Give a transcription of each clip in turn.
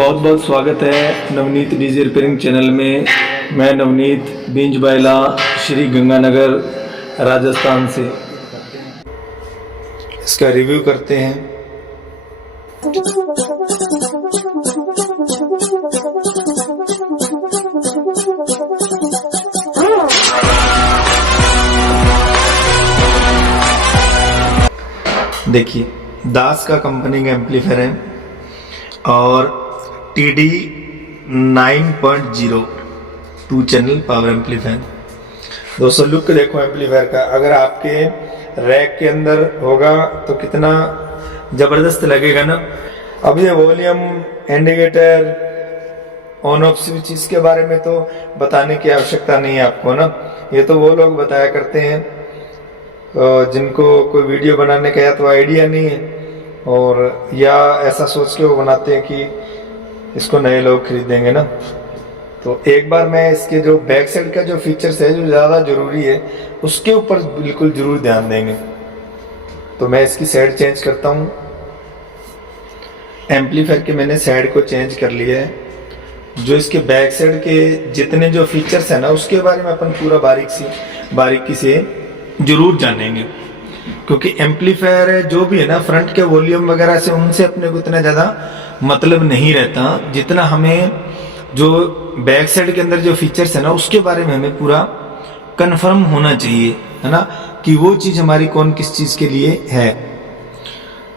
बहुत बहुत स्वागत है नवनीत डीजे रिपेयरिंग चैनल में। मैं नवनीत बिंजबैला श्री गंगानगर राजस्थान से इसका रिव्यू करते हैं। देखिए, दास का कंपनी का एम्पलीफायर है और TD 9.0 2 चैनल पावर एम्पलीफायर। दोस्तों लुक देखो एम्पलीफायर का, अगर आपके रैक के अंदर होगा तो कितना जबरदस्त लगेगा ना। अब ये volume, indicator, on off switch, इसके बारे में तो बताने की आवश्यकता नहीं है आपको ना। ये तो वो लोग बताया करते हैं जिनको कोई वीडियो बनाने का या तो आइडिया नहीं है और या ऐसा सोच के वो बनाते हैं कि इसको नए लोग खरीदेंगे ना। तो एक बार मैं इसके जो बैक साइड का जो फीचर्स है जो ज़्यादा ज़रूरी है उसके ऊपर बिल्कुल ज़रूर ध्यान देंगे। तो मैं इसकी साइड चेंज करता हूँ। एम्पलीफायर के मैंने साइड को चेंज कर लिया है। जो इसके बैक साइड के जितने जो फीचर्स है ना उसके बारे में अपन पूरा बारीकी से जरूर जानेंगे, क्योंकि एम्पलीफायर जो भी है ना फ्रंट के वॉल्यूम वगैरह से उनसे अपने को इतना ज़्यादा मतलब नहीं रहता, जितना हमें जो बैक साइड के अंदर जो फीचर्स है ना उसके बारे में हमें पूरा कंफर्म होना चाहिए, है ना, कि वो चीज़ हमारी कौन किस चीज़ के लिए है।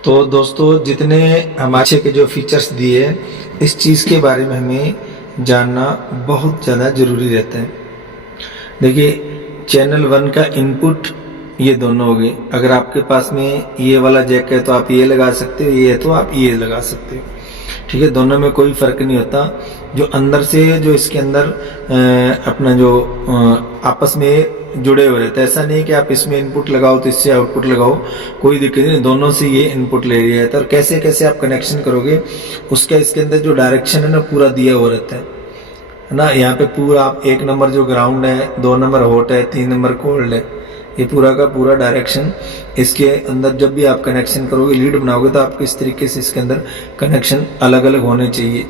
तो दोस्तों जितने हमारे के जो फीचर्स दिए इस चीज़ के बारे में हमें जानना बहुत ज़्यादा ज़रूरी रहता है। देखिए, चैनल 1 का इनपुट ये दोनों हो गए। अगर आपके पास में ये वाला जैक है तो आप ये लगा सकते हो, ये है तो आप ये लगा सकते हो, ठीक है। दोनों में कोई फ़र्क नहीं होता। जो अंदर से जो इसके अंदर अपना जो आपस में जुड़े हुए रहते हैं, ऐसा नहीं कि आप इसमें इनपुट लगाओ तो इससे आउटपुट लगाओ, कोई दिक्कत नहीं, दोनों से ये इनपुट ले रही है। तो कैसे कैसे आप कनेक्शन करोगे उसका इसके अंदर जो डायरेक्शन है ना पूरा दिया हुआ रहता है ना। यहाँ पे पूरा आप 1 नंबर जो ग्राउंड है, 2 नंबर हॉट है, 3 नंबर कोल्ड है, ये पूरा का पूरा डायरेक्शन इसके अंदर जब भी आप कनेक्शन करोगे, लीड बनाओगे तो आपको इस तरीके से इसके अंदर कनेक्शन अलग अलग होने चाहिए,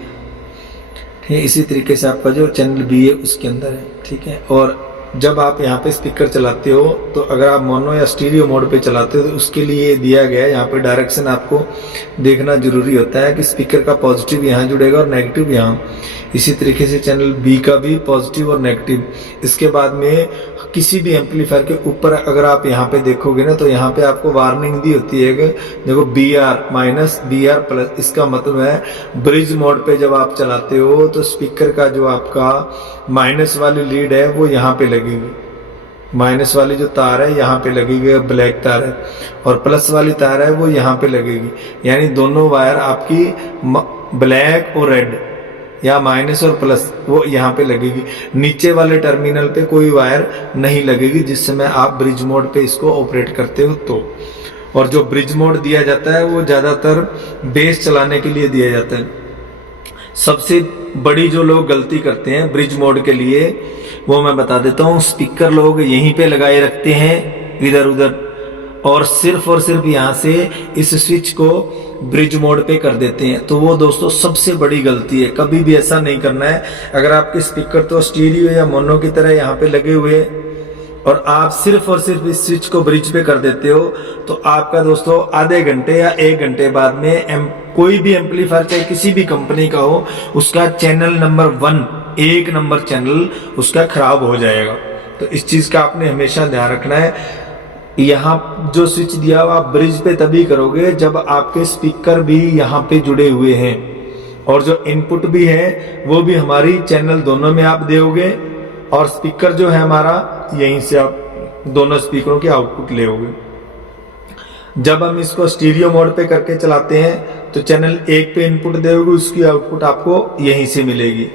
ठीक है। इसी तरीके से आपका जो चैनल B है उसके अंदर है, ठीक है। और जब आप यहाँ पे स्पीकर चलाते हो तो अगर आप मोनो या स्टीरियो मोड पे चलाते हो तो उसके लिए दिया गया है यहाँ पे डायरेक्शन आपको देखना जरूरी होता है कि स्पीकर का पॉजिटिव यहाँ जुड़ेगा और नेगेटिव यहाँ। इसी तरीके से चैनल B का भी पॉजिटिव और नेगेटिव। इसके बाद में किसी भी एम्पलीफायर के ऊपर अगर आप यहाँ पे देखोगे ना तो यहाँ पे आपको वार्निंग दी होती है कि देखो BR माइनस BR प्लस। इसका मतलब है ब्रिज मोड पे जब आप चलाते हो तो स्पीकर का जो आपका माइनस वाली लीड है वो यहाँ पे लगेगी, माइनस वाली जो तार है यहाँ पे लगेगी, ब्लैक तार है, और प्लस वाली तार है वो यहाँ पे लगेगी। यानी दोनों वायर आपकी ब्लैक और रेड या माइनस और प्लस वो यहाँ पे लगेगी। नीचे वाले टर्मिनल पे कोई वायर नहीं लगेगी जिस समय आप ब्रिज मोड पे इसको ऑपरेट करते हो तो। और जो ब्रिज मोड दिया जाता है वो ज़्यादातर बेस चलाने के लिए दिया जाता है। सबसे बड़ी जो लोग गलती करते हैं ब्रिज मोड के लिए वो मैं बता देता हूँ। स्पीकर लोग यहीं पे लगाए रखते हैं इधर उधर और सिर्फ यहाँ से इस स्विच को ब्रिज मोड पे कर देते हैं। तो वो दोस्तों सबसे बड़ी गलती है, कभी भी ऐसा नहीं करना है। अगर आपके स्पीकर तो स्टीरियो या मोनो की तरह यहाँ पे लगे हुए और आप सिर्फ इस स्विच को ब्रिज पे कर देते हो तो आपका दोस्तों आधे घंटे या 1 घंटे बाद में कोई भी एम्पलीफायर चाहे किसी भी कंपनी का हो उसका चैनल नंबर 1 1 नंबर चैनल उसका खराब हो जाएगा। तो इस चीज का आपने हमेशा ध्यान रखना है। यहाँ जो स्विच दिया हुआ आप ब्रिज पे तभी करोगे जब आपके स्पीकर भी यहाँ पे जुड़े हुए हैं और जो इनपुट भी है वो भी हमारी चैनल दोनों में आप दोगे और स्पीकर जो है हमारा यहीं से आप दोनों स्पीकरों की आउटपुट लेओगे। जब हम इसको स्टीरियो मोड पे करके चलाते हैं तो चैनल 1 पे इनपुट दोगे उसकी आउटपुट आपको यहीं से मिलेगी।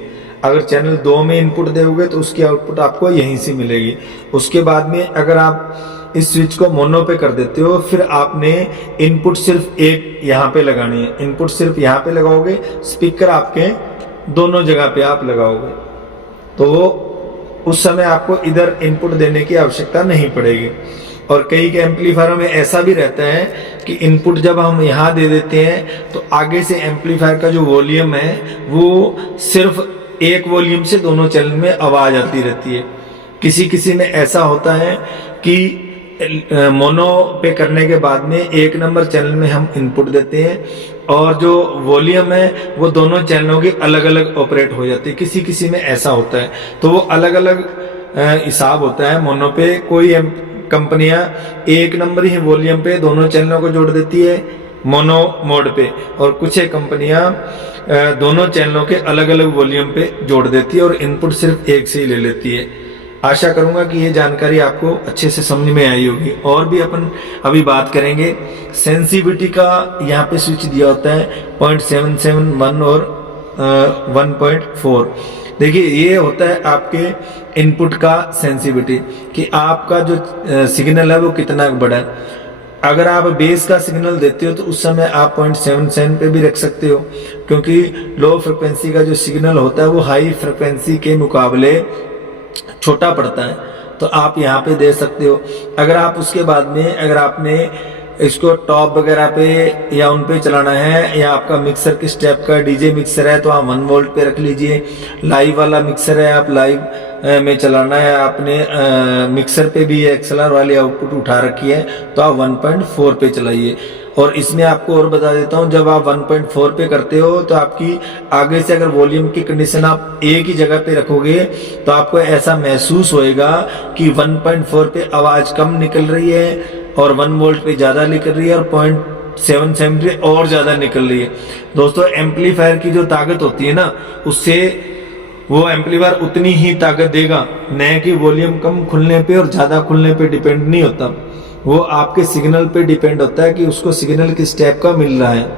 अगर चैनल 2 में इनपुट दोगे तो उसकी आउटपुट आपको यहीं से मिलेगी। उसके बाद में अगर आप इस स्विच को मोनो पे कर देते हो फिर आपने इनपुट सिर्फ एक यहाँ पे लगानी है, इनपुट सिर्फ यहाँ पे लगाओगे, स्पीकर आपके दोनों जगह पे आप लगाओगे तो वो उस समय आपको इधर इनपुट देने की आवश्यकता नहीं पड़ेगी। और कई के एम्पलीफायरों में ऐसा भी रहता है कि इनपुट जब हम यहाँ दे देते हैं तो आगे से एम्पलीफायर का जो वॉल्यूम है वो सिर्फ एक वॉल्यूम से दोनों चैनल में आवाज आती रहती है। किसी किसी में ऐसा होता है कि मोनो पे करने के बाद में एक नंबर चैनल में हम इनपुट देते हैं और जो वॉल्यूम है वो दोनों चैनलों की अलग अलग ऑपरेट हो जाती है। किसी किसी में ऐसा होता है, तो वो अलग अलग हिसाब होता है। मोनो पे कोई कंपनियां एक नंबर ही वॉल्यूम पे दोनों चैनलों को जोड़ देती है मोनो मोड पे, और कुछ कंपनियां दोनों चैनलों के अलग अलग वॉल्यूम पे जोड़ देती है और इनपुट सिर्फ एक से ही ले लेती है। आशा करूंगा कि ये जानकारी आपको अच्छे से समझ में आई होगी। और भी अपन अभी बात करेंगे सेंसिटिविटी का। यहाँ पे स्विच दिया होता है 0.771 और 1.4। देखिए ये होता है आपके इनपुट का सेंसिटिविटी कि आपका जो सिग्नल है वो कितना बड़ा है। अगर आप बेस का सिग्नल देते हो तो उस समय आप 0.77 पे भी रख सकते हो, क्योंकि लो फ्रिक्वेंसी का जो सिग्नल होता है वो हाई फ्रिक्वेंसी के मुकाबले छोटा पड़ता है, तो आप यहाँ पे दे सकते हो। अगर आप उसके बाद में अगर आपने इसको टॉप वगैरह पे या उन पे चलाना है, या आपका मिक्सर किस टाइप का डीजे मिक्सर है तो आप 1 वोल्ट पे रख लीजिए। लाइव वाला मिक्सर है, आप लाइव में चलाना है, आपने मिक्सर पे भी एक्सएलआर वाली आउटपुट उठा रखी है तो आप 1.4 पे चलाइए। और इसमें आपको और बता देता हूं, जब आप 1.4 पे करते हो तो आपकी आगे से अगर वॉल्यूम की कंडीशन आप एक ही जगह पे रखोगे तो आपको ऐसा महसूस होएगा कि 1.4 पे आवाज कम निकल रही है और 1 वोल्ट पे ज्यादा निकल रही है और 0.77 पे और ज्यादा निकल रही है। दोस्तों एम्पलीफायर की जो ताकत होती है ना, उससे वो एम्पलीफायर उतनी ही ताकत देगा, न कि वॉल्यूम कम खुलने पे और ज्यादा खुलने पे डिपेंड नहीं होता। वो आपके सिग्नल पे डिपेंड होता है कि उसको सिग्नल किस टाइप का मिल रहा है।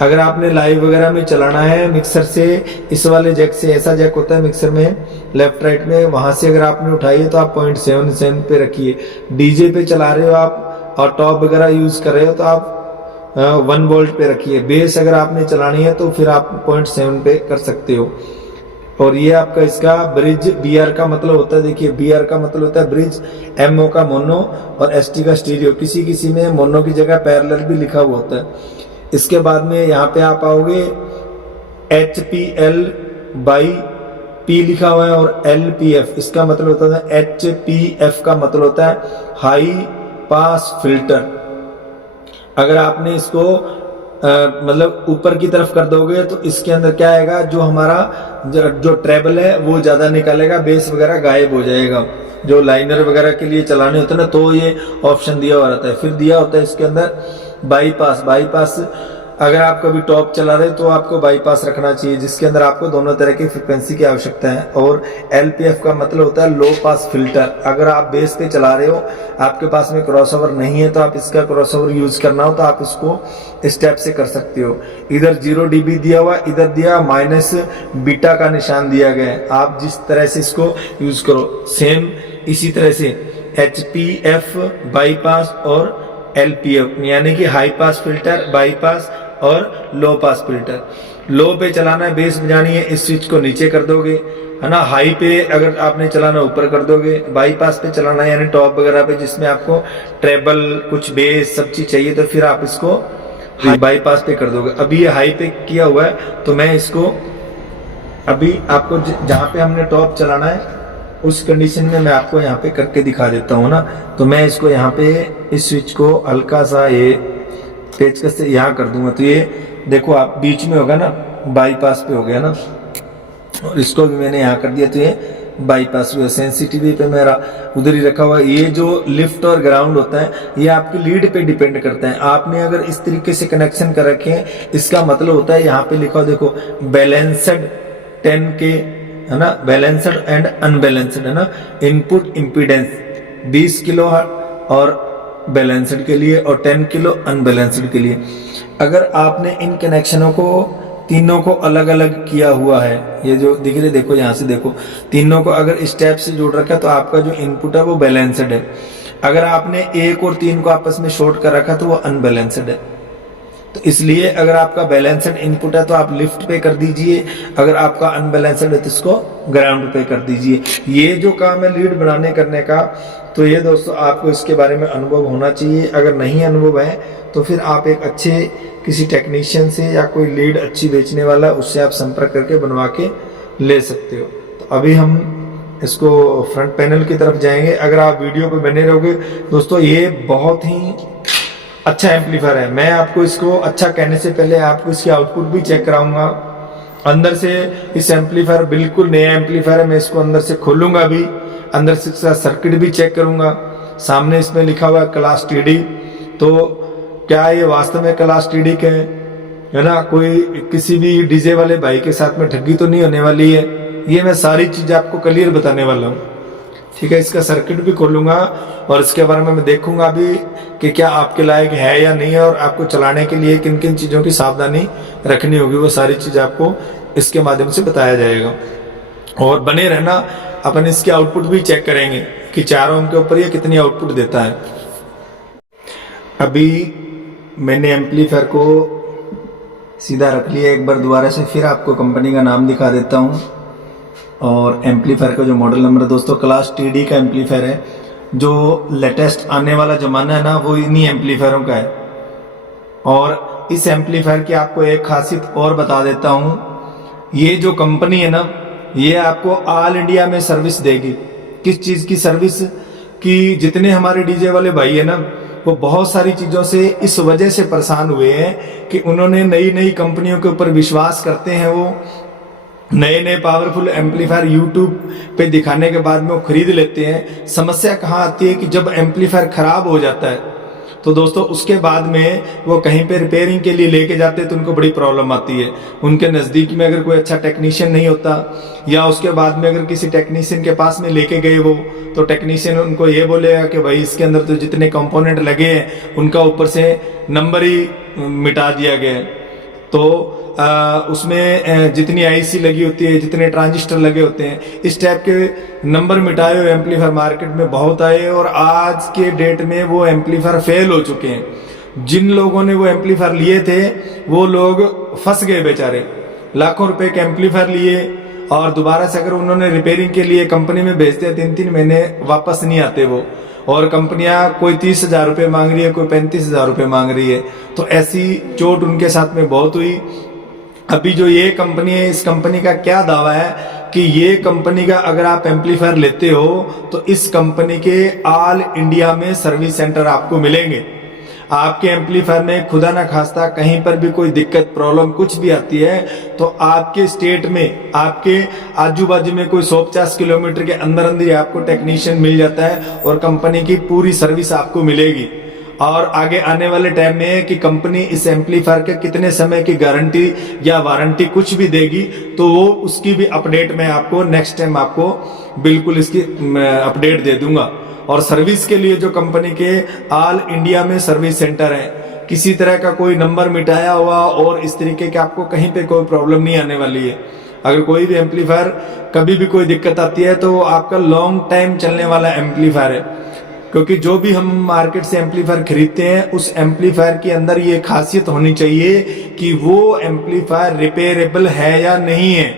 अगर आपने लाइव वगैरह में चलाना है मिक्सर से, इस वाले जैक से, ऐसा जैक होता है मिक्सर में लेफ्ट राइट में, वहां से अगर आपने उठाई है तो आप 0.77 पे रखिए। डीजे पे चला रहे हो आप और टॉप वगैरह यूज कर रहे हो तो आप 1 वोल्ट पे रखिए। बेस अगर आपने चलानी है तो फिर आप 0.7 पे कर सकते हो। और ये आपका इसका ब्रिज, बीआर का मतलब होता है, देखिए बीआर का मतलब होता है ब्रिज, एमओ का मोनो और एसटी का स्टीरियो। किसी किसी में मोनो की जगह पैरेलल भी लिखा हुआ होता है। इसके बाद में यहाँ पे आप आओगे HPL बाई P लिखा हुआ है और LPF, इसका मतलब होता है HPF का मतलब होता है हाई पास फिल्टर। अगर आपने इसको मतलब ऊपर की तरफ कर दोगे तो इसके अंदर क्या आएगा, जो हमारा जो ट्रेबल है वो ज्यादा निकालेगा, बेस वगैरह गायब हो जाएगा। जो लाइनर वगैरह के लिए चलाने होते हैं ना, तो ये ऑप्शन दिया हुआ रहता है। फिर दिया होता है इसके अंदर बाईपास। अगर आप कभी टॉप चला रहे तो आपको बाईपास रखना चाहिए, जिसके अंदर आपको दोनों तरह की फ्रिक्वेंसी की आवश्यकता है। और LPF का मतलब होता है लो पास फिल्टर। अगर आप बेस पे चला रहे हो, आपके पास में क्रॉसओवर नहीं है तो आप इसका क्रॉसओवर यूज करना हो तो आप इसको स्टेप से कर सकते हो। इधर 0 dB दिया हुआ, इधर दिया माइनस बीटा का निशान दिया गया है। आप जिस तरह से इसको यूज करो सेम इसी तरह से HPF बाईपास और LPF यानी कि हाई पास फिल्टर, बाईपास और लो पास फिल्टर। लो पे चलाना है, बेस बजानी है, इस स्विच को नीचे कर दोगे, है ना। हाई पे अगर आपने चलाना ऊपर कर दोगे। बाईपास पे चलाना है यानी टॉप वगैरह पे जिसमें आपको ट्रेबल, कुछ बेस, सब चीज चाहिए तो फिर आप इसको बाईपास पे कर दोगे। अभी ये हाई पे किया हुआ है तो मैं इसको अभी आपको जहाँ पे हमने टॉप चलाना है उस कंडीशन में मैं आपको यहाँ पे करके दिखा देता हूँ ना। तो मैं इसको यहाँ पे इस स्विच को हल्का सा ये पेचकस से यहाँ कर दूंगा तो ये देखो आप बीच में होगा ना, बाईपास पे हो गया ना। और इसको भी मैंने यहाँ कर दिया तो ये बाईपास हुआ। सेंसिटिविटी पे मेरा उधर ही रखा हुआ। ये जो लिफ्ट और ग्राउंड होता है ये आपकी लीड पे डिपेंड करता है। आपने अगर इस तरीके से कनेक्शन कर रखे हैं, इसका मतलब होता है यहाँ पे लिखा हो देखो बैलेंसड 10K, है ना, बैलेंसड एंड अनबैलेंसड, है ना। इनपुट इम्पीडेंस 20 किलो और बैलेंसड के लिए और 10 किलो अनबैलेंसड के लिए। अगर आपने इन कनेक्शनों को तीनों को अलग अलग किया हुआ है, ये जो दिख रहे देखो यहाँ से देखो, तीनों को अगर स्टेप से जोड़ रखा है तो आपका जो इनपुट है वो बैलेंसड है। अगर आपने 1 और 3 को आपस में शॉर्ट कर रखा तो वो अनबैलेंसड है। तो इसलिए अगर आपका बैलेंसड इनपुट है तो आप लिफ्ट पे कर दीजिए, अगर आपका अनबैलेंसड है तो इसको ग्राउंड पे कर दीजिए। ये जो काम है लीड बनाने करने का, तो ये दोस्तों आपको इसके बारे में अनुभव होना चाहिए। अगर नहीं अनुभव है तो फिर आप एक अच्छे किसी टेक्नीशियन से या कोई लीड अच्छी बेचने वाला उससे आप संपर्क करके बनवा के ले सकते हो। तो अभी हम इसको फ्रंट पैनल की तरफ जाएंगे। अगर आप वीडियो पे बने रहोगे दोस्तों, ये बहुत ही अच्छा एम्पलीफायर है। मैं आपको इसको अच्छा कहने से पहले आपको इसकी आउटपुट भी चेक कराऊंगा। अंदर से इस एम्पलीफायर बिल्कुल नया एम्पलीफायर है। मैं इसको अंदर से खोलूंगा भी, अंदर से इसका सर्किट भी चेक करूंगा। सामने इसमें लिखा हुआ है क्लास टीडी, तो क्या ये वास्तव में क्लास टीडी के है ना, कोई किसी भी डीजे वाले भाई के साथ में ठगी तो नहीं होने वाली है। ये मैं सारी चीजें आपको क्लियर बताने वाला हूँ, ठीक है। इसका सर्किट भी खोलूंगा और इसके बारे में मैं देखूंगा भी कि क्या आपके लायक है या नहीं है, और आपको चलाने के लिए किन किन चीजों की सावधानी रखनी होगी, वो सारी चीज आपको इसके माध्यम से बताया जाएगा। और बने रहना, अपन इसकी आउटपुट भी चेक करेंगे कि 4 ओम के ऊपर ये कितनी आउटपुट देता है। अभी मैंने एम्पलीफायर को सीधा रख लिया। एक बार दोबारा से फिर आपको कंपनी का नाम दिखा देता हूँ और एम्पलीफायर का जो मॉडल नंबर है दोस्तों, क्लास टीडी का एम्पलीफायर है। जो लेटेस्ट आने वाला ज़माना है ना, वो इन्हीं एम्पलीफायरों का है। और इस एम्पलीफायर की आपको एक खासियत और बता देता हूँ, ये जो कंपनी है ना, ये आपको ऑल इंडिया में सर्विस देगी। किस चीज़ की सर्विस? कि जितने हमारे डीजे वाले भाई है ना, वो बहुत सारी चीज़ों से इस वजह से परेशान हुए हैं कि उन्होंने नई नई कंपनियों के ऊपर विश्वास करते हैं। वो नए नए पावरफुल एम्पलीफायर यूट्यूब पे दिखाने के बाद में वो खरीद लेते हैं। समस्या कहाँ आती है कि जब एम्पलीफायर खराब हो जाता है तो दोस्तों उसके बाद में वो कहीं पे रिपेयरिंग के लिए लेके जाते हैं तो उनको बड़ी प्रॉब्लम आती है। उनके नज़दीक में अगर कोई अच्छा टेक्नीशियन नहीं होता, या उसके बाद में अगर किसी टेक्नीशियन के पास में लेके गए वो, तो टेक्नीशियन उनको ये बोलेगा कि भाई इसके अंदर तो जितने कंपोनेंट लगे हैं उनका ऊपर से नंबर ही मिटा दिया गया है। तो उसमें जितनी आईसी लगी होती है, जितने ट्रांजिस्टर लगे होते हैं, इस टाइप के नंबर मिटाए हुए एम्पलीफायर मार्केट में बहुत आए और आज के डेट में वो एम्पलीफायर फेल हो चुके हैं। जिन लोगों ने वो एम्पलीफायर लिए थे वो लोग फंस गए बेचारे। लाखों रुपए के एम्पलीफायर लिए और दोबारा से अगर उन्होंने रिपेयरिंग के लिए कंपनी में भेजते हैं 3-3 महीने वापस नहीं आते वो। और कंपनियां कोई 30,000 रुपये मांग रही है, कोई 35,000 रुपये मांग रही है। तो ऐसी चोट उनके साथ में बहुत हुई। अभी जो ये कंपनी है, इस कंपनी का क्या दावा है कि ये कंपनी का अगर आप एम्पलीफायर लेते हो तो इस कंपनी के ऑल इंडिया में सर्विस सेंटर आपको मिलेंगे। आपके एम्पलीफायर में खुदा ना खास्ता कहीं पर भी कोई दिक्कत प्रॉब्लम कुछ भी आती है तो आपके स्टेट में, आपके आजू बाजू में कोई 150 किलोमीटर के अंदर अंदर ही आपको टेक्नीशियन मिल जाता है और कंपनी की पूरी सर्विस आपको मिलेगी। और आगे आने वाले टाइम में कि कंपनी इस एम्पलीफायर के कितने समय की गारंटी या वारंटी कुछ भी देगी तो वो उसकी भी अपडेट मैं आपको नेक्स्ट टाइम आपको बिल्कुल इसकी अपडेट दे दूंगा। और सर्विस के लिए जो कंपनी के ऑल इंडिया में सर्विस सेंटर है, किसी तरह का कोई नंबर मिटाया हुआ और इस तरीके के आपको कहीं पे कोई प्रॉब्लम नहीं आने वाली है। अगर कोई भी एम्पलीफायर कभी भी कोई दिक्कत आती है तो वो आपका लॉन्ग टाइम चलने वाला एम्पलीफायर है। क्योंकि जो भी हम मार्केट से एम्पलीफायर खरीदते हैं उस एम्पलीफायर के अंदर ये खासियत होनी चाहिए कि वो एम्पलीफायर रिपेयरेबल है या नहीं है।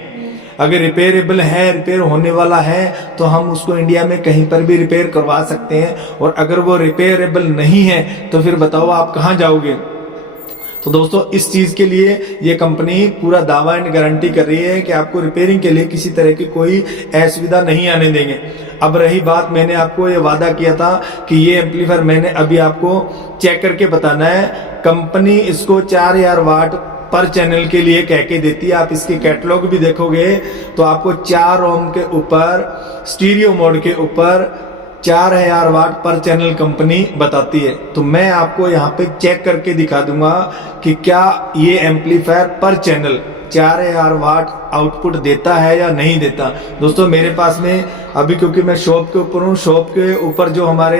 अगर रिपेयरेबल है, रिपेयर होने वाला है, तो हम उसको इंडिया में कहीं पर भी रिपेयर करवा सकते हैं। और अगर वो रिपेयरेबल नहीं है तो फिर बताओ आप कहाँ जाओगे। तो दोस्तों इस चीज के लिए ये कंपनी पूरा दावा एंड गारंटी कर रही है कि आपको रिपेयरिंग के लिए किसी तरह की कोई असुविधा नहीं आने देंगे। अब रही बात, मैंने आपको ये वादा किया था कि ये एम्पलीफायर मैंने अभी आपको चेक करके बताना है। कंपनी इसको 4000 वाट पर चैनल के लिए कह के देती है। आप इसके कैटलॉग भी देखोगे तो आपको 4 ओम के ऊपर स्टीरियो मोड के ऊपर 4000 वाट पर चैनल कंपनी बताती है। तो मैं आपको यहाँ पे चेक करके दिखा दूंगा कि क्या ये एम्पलीफायर पर चैनल 4000 वाट आउटपुट देता है या नहीं देता। दोस्तों मेरे पास में अभी, क्योंकि मैं शॉप के ऊपर हूँ, शॉप के ऊपर जो हमारे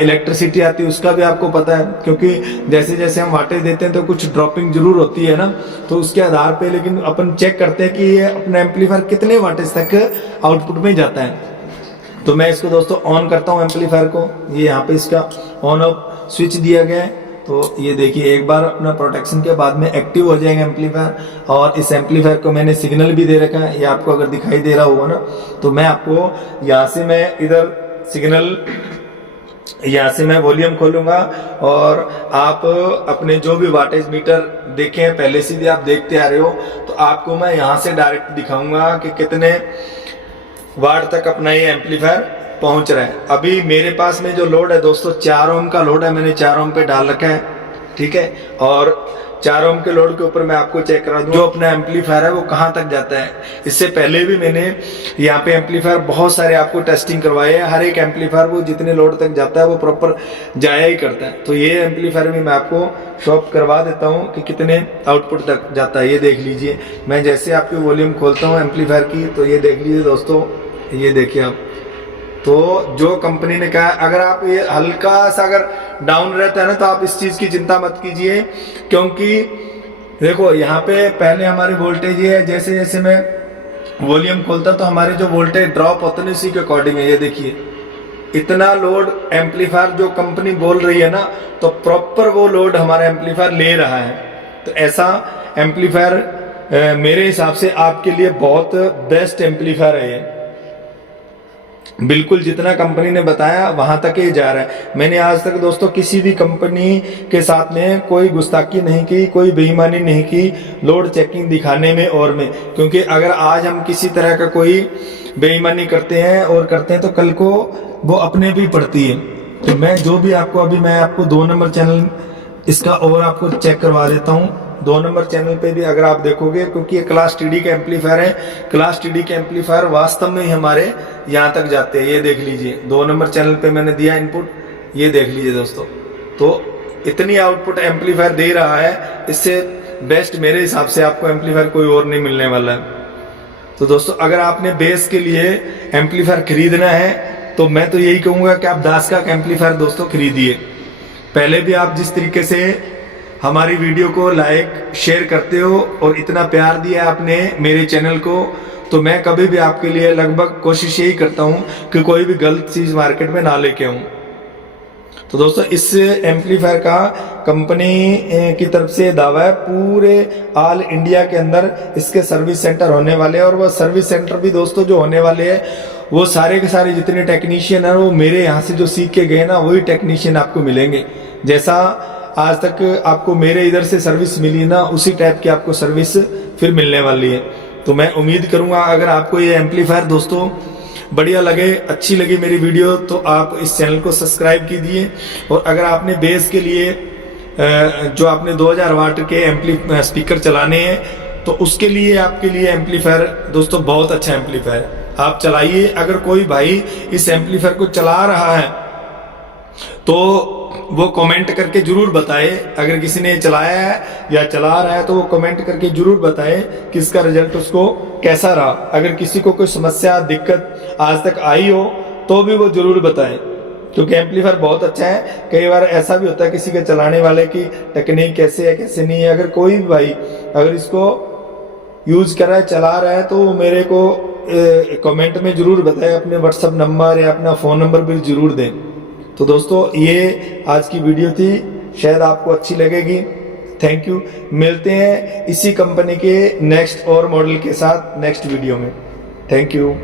इलेक्ट्रिसिटी आती है उसका भी आपको पता है, क्योंकि जैसे जैसे हम वाटेज देते हैं तो कुछ ड्रॉपिंग जरूर होती है ना, तो उसके आधार पे लेकिन अपन चेक करते हैं कि ये अपना एम्पलीफायर कितने वाटेज तक आउटपुट में जाता है। तो मैं इसको दोस्तों ऑन करता हूँ एम्पलीफायर को। ये यहाँ पे इसका ऑन ऑफ स्विच दिया गया है। तो ये देखिए एक बार अपना प्रोटेक्शन के बाद में एक्टिव हो जाएगा एम्पलीफायर। और इस एम्पलीफायर को मैंने सिग्नल भी दे रखा है, ये आपको अगर दिखाई दे रहा होगा ना, तो मैं आपको यहाँ से मैं इधर सिग्नल यहाँ से मैं वॉल्यूम खोलूंगा और आप अपने जो भी वाटेज मीटर देखे हैं पहले से भी आप देखते आ रहे हो, तो आपको मैं यहाँ से डायरेक्ट दिखाऊंगा कि कितने वाट तक अपना ये एम्पलीफायर पहुंच रहा है। अभी मेरे पास में जो लोड है दोस्तों 4 ओम का लोड है, मैंने 4 ओम पे डाल रखा है, ठीक है। और 4 ओम के लोड के ऊपर मैं आपको चेक करा दूं जो अपना एम्पलीफायर है वो कहां तक जाता है। इससे पहले भी मैंने यहाँ पे एम्पलीफायर बहुत सारे आपको टेस्टिंग करवाए हैं, हर एक एम्पलीफायर वो जितने लोड तक जाता है वो प्रॉपर जाया ही करता है। तो ये एम्पलीफायर भी मैं आपको शॉप करवा देता हूँ कि कितने आउटपुट तक जाता है। ये देख लीजिए, मैं जैसे आपकी वॉल्यूम खोलता हूँ एम्पलीफायर की, तो ये देख लीजिए दोस्तों, ये देखिए आप। तो जो कंपनी ने कहा, अगर आप ये हल्का सा अगर डाउन रहता है ना तो आप इस चीज की चिंता मत कीजिए, क्योंकि देखो यहाँ पे पहले हमारी वोल्टेज ये है, जैसे जैसे मैं वॉल्यूम खोलता तो हमारे जो वोल्टेज ड्रॉप होते हैं उसी के अकॉर्डिंग है। ये देखिए इतना लोड एम्पलीफायर जो कंपनी बोल रही है ना, तो प्रॉपर वो लोड हमारा एम्पलीफायर ले रहा है। तो ऐसा एम्पलीफायर मेरे हिसाब से आपके लिए बहुत बेस्ट एम्पलीफायर है ये। बिल्कुल जितना कंपनी ने बताया वहां तक ही जा रहा है। मैंने आज तक दोस्तों किसी भी कंपनी के साथ में कोई गुस्ताखी नहीं की, कोई बेईमानी नहीं की लोड चेकिंग दिखाने में और में, क्योंकि अगर आज हम किसी तरह का कोई बेईमानी करते हैं तो कल को वो अपने भी पड़ती है। तो मैं जो भी आपको अभी मैं आपको 2 नंबर चैनल इसका और आपको चेक करवा देता हूँ। 2 नंबर चैनल पे भी अगर आप देखोगे, क्योंकि ये क्लास टीडी का एम्पलीफायर है, क्लास टीडी के एम्पलीफायर वास्तव में ही हमारे यहाँ तक जाते हैं। ये देख लीजिए 2 नंबर चैनल पे मैंने दिया इनपुट, ये देख लीजिए दोस्तों। तो इतनी आउटपुट एम्पलीफायर दे रहा है, इससे बेस्ट मेरे हिसाब से आपको एम्पलीफायर कोई और नहीं मिलने वाला है। तो दोस्तों अगर आपने बेस के लिए एम्पलीफायर खरीदना है तो मैं तो यही कहूँगा कि आप दास का एम्पलीफायर दोस्तों खरीदिए। पहले भी आप जिस तरीके से हमारी वीडियो को लाइक शेयर करते हो और इतना प्यार दिया आपने मेरे चैनल को, तो मैं कभी भी आपके लिए लगभग कोशिश यही करता हूं कि कोई भी गलत चीज मार्केट में ना लेके आऊं। तो दोस्तों इस एम्पलीफायर का कंपनी की तरफ से दावा है पूरे ऑल इंडिया के अंदर इसके सर्विस सेंटर होने वाले हैं। और वह सर्विस सेंटर भी दोस्तों जो होने वाले हैं वो सारे के सारे जितने टेक्नीशियन है वो मेरे यहाँ से जो सीख के गए ना वही टेक्नीशियन आपको मिलेंगे। जैसा आज तक आपको मेरे इधर से सर्विस मिली ना, उसी टाइप की आपको सर्विस फिर मिलने वाली है। तो मैं उम्मीद करूंगा अगर आपको ये एम्पलीफायर दोस्तों बढ़िया लगे, अच्छी लगी मेरी वीडियो, तो आप इस चैनल को सब्सक्राइब कीजिए। और अगर आपने बेस के लिए जो आपने 2000 वाट के स्पीकर चलाने हैं तो उसके लिए आपके लिए एम्पलीफायर दोस्तों बहुत अच्छा एम्पलीफायर आप चलाइए। अगर कोई भाई इस एम्पलीफायर को चला रहा है तो वो कमेंट करके जरूर बताए। अगर किसी ने चलाया है या चला रहा है तो वो कमेंट करके जरूर बताए कि इसका रिजल्ट उसको कैसा रहा। अगर किसी को कोई समस्या दिक्कत आज तक आई हो तो भी वो जरूर बताए, क्योंकि एम्पलीफायर बहुत अच्छा है। कई बार ऐसा भी होता है किसी के चलाने वाले की टेक्निक कैसे है कैसे नहीं है। अगर कोई भी भाई अगर इसको यूज कर रहा है चला रहा है तो मेरे को कमेंट में जरूर बताए, अपने व्हाट्सएप नंबर या अपना फ़ोन नंबर भी जरूर दें। तो दोस्तों ये आज की वीडियो थी, शायद आपको अच्छी लगेगी। Thank you. मिलते हैं इसी कंपनी के नेक्स्ट और मॉडल के साथ नेक्स्ट वीडियो में। Thank you.